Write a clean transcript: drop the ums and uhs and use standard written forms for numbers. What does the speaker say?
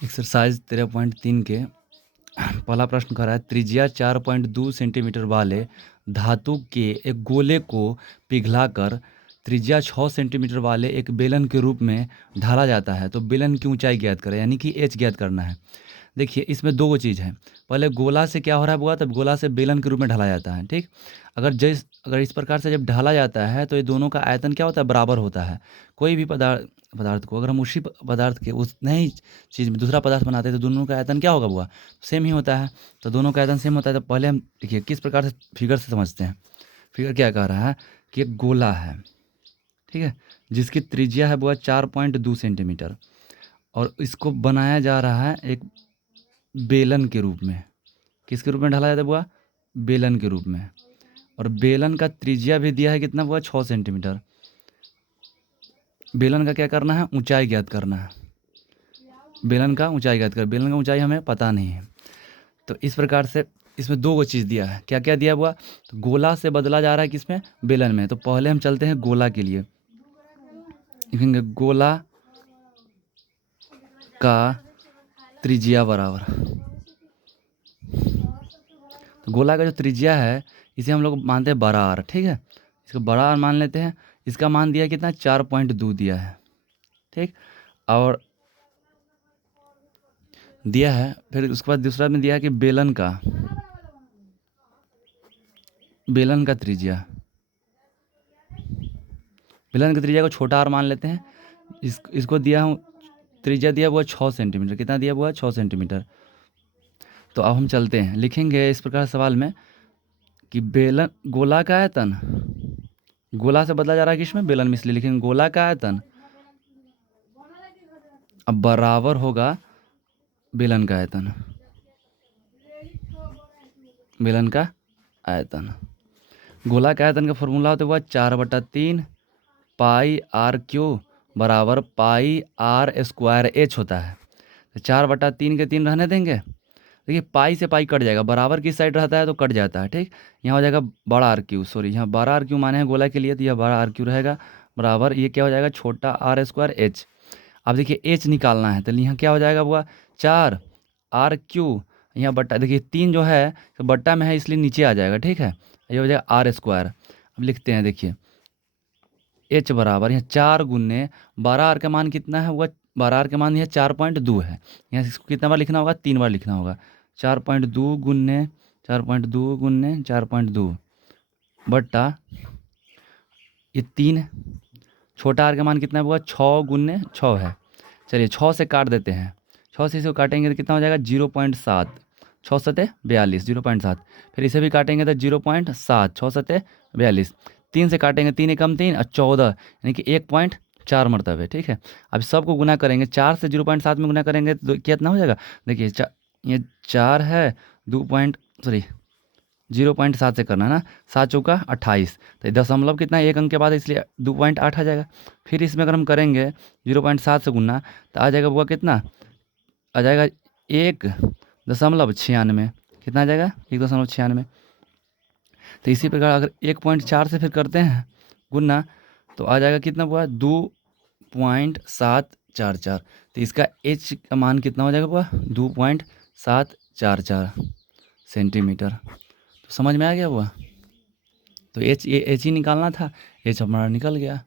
Exercise 13.3 के पहला प्रश्न कह रहा है, त्रिज्या 4.2 सेंटीमीटर वाले धातु के एक गोले को पिघलाकर त्रिज्या 6 सेंटीमीटर वाले एक बेलन के रूप में ढाला जाता है, तो बेलन की ऊंचाई ज्ञात करें, यानी कि एच ज्ञात करना है। देखिए इसमें दो चीज़ है, पहले गोला से क्या हो रहा है बुआ, तब गोला से बेलन के रूप में ढाला जाता है, ठीक। अगर इस प्रकार से जब ढाला जाता है तो ये दोनों का आयतन क्या होता है, बराबर होता है। कोई भी पदार्थ पदार्थ को अगर हम उसी पदार्थ के उस नई चीज़ में दूसरा पदार्थ बनाते हैं तो दोनों का आयतन क्या होगा बुआ, सेम ही होता है। तो दोनों का आयतन सेम होता है, तो पहले हम देखिए किस प्रकार से फिगर से समझते हैं। फिगर क्या कह रहा है कि एक गोला है, ठीक है, जिसकी त्रिज्या है बुआ 4.2 सेंटीमीटर, और इसको बनाया जा रहा है एक बेलन के रूप में। किसके रूप में ढाला जाता है बुआ, बेलन के रूप में। और बेलन का त्रिज्या भी दिया है कितना बुआ, 6 सेंटीमीटर। बेलन का क्या करना है, ऊंचाई ज्ञात करना है। बेलन का ऊंचाई ज्ञात कर, बेलन का ऊंचाई हमें पता नहीं है। तो इस प्रकार से इसमें दो चीज़ दिया है, क्या क्या दिया हुआ, तो गोला से बदला जा रहा है किसमें, बेलन में। तो पहले हम चलते हैं गोला के लिए, लिखेंगे गोला का त्रिज्या बराबर, तो गोला का जो त्रिज्या है इसे हम लोग मानते हैं बड़ा आर, ठीक है, इसको बड़ा आर मान लेते हैं। इसका मान दिया कितना, 4.2 दिया है, ठीक। और दिया है, फिर उसके बाद दूसरा में दिया है कि बेलन का त्रिज्या, बेलन की त्रिज्या को छोटा आर मान लेते हैं। इसको दिया हूँ, त्रिज्या दिया हुआ 6 सेंटीमीटर, कितना दिया हुआ, 6 सेंटीमीटर। तो अब हम चलते हैं, लिखेंगे इस प्रकार सवाल में कि बेलन गोला का आयतन, गोला से बदला जा रहा है किसमें, बेलन में, इसलिए लिखेंगे गोला का आयतन अब बराबर होगा बेलन का आयतन, बेलन का आयतन। गोला के आयतन का फॉर्मूला होता हुआ 4/3 पाई आर क्यू बराबर पाई आर स्क्वायर एच होता है। तो 4/3 के 3 रहने देंगे। देखिए पाई से पाई कट जाएगा, बराबर की साइड रहता है तो कट जाता है, ठीक। यहाँ हो जाएगा बड़ा आर क्यू, सॉरी यहाँ बड़ा आर क्यू माने हैं गोला के लिए, तो यह बड़ा आर क्यू रहेगा बराबर, ये क्या हो जाएगा, छोटा आर स्क्वायर एच। अब देखिए एच निकालना है, तो यहाँ क्या हो जाएगा बुआ, 4 आर क्यू, यहाँ बट्टा, देखिए 3 जो है तो बट्टा में है इसलिए नीचे आ जाएगा, ठीक है, ये हो जाएगा आर स्क्वायर। अब लिखते हैं, देखिए एच बराबर यहाँ 4 गुने 12 आर का मान कितना है, वह 12 आर का मान यह 4.2 है। यहाँ इसको कितना बार लिखना होगा, 3 बार लिखना होगा। 4.2 गुने 4.2 गुने 4.2 बट्टा ये 3, छोटा आर का मान कितना होगा, 6 गुने 6 है। चलिए 6 से काट देते हैं, 6 से इसको काटेंगे तो कितना हो जाएगा, 0.7, 6 सते 42, 0.7। फिर इसे भी काटेंगे तो 0.7, 6 सते 42। 3 से काटेंगे, 3 एकम 3 और 14, यानी कि 1.4 मरतबे, ठीक है। अब सबको गुना करेंगे, 4 से 0.7 में गुना करेंगे तो कितना हो जाएगा, देखिए ये 4 है, 0.7 से करना है ना, 7 चौका 28, तो दशमलव कितना, एक अंक के बाद, इसलिए 2.8 आ जाएगा। फिर इसमें अगर हम करेंगे 0.7 से गुना तो आ जाएगा वो कितना, आ जाएगा 1.96, कितना आ जाएगा, 1.96। तो इसी प्रकार अगर 1.4 से फिर करते हैं गुना तो आ जाएगा कितना हुआ, 2.744। तो इसका एच का मान कितना हो जाएगा हुआ, 2.744 सेंटीमीटर। तो समझ में आ गया हुआ, तो एच ही निकालना था, एच हमारा निकल गया।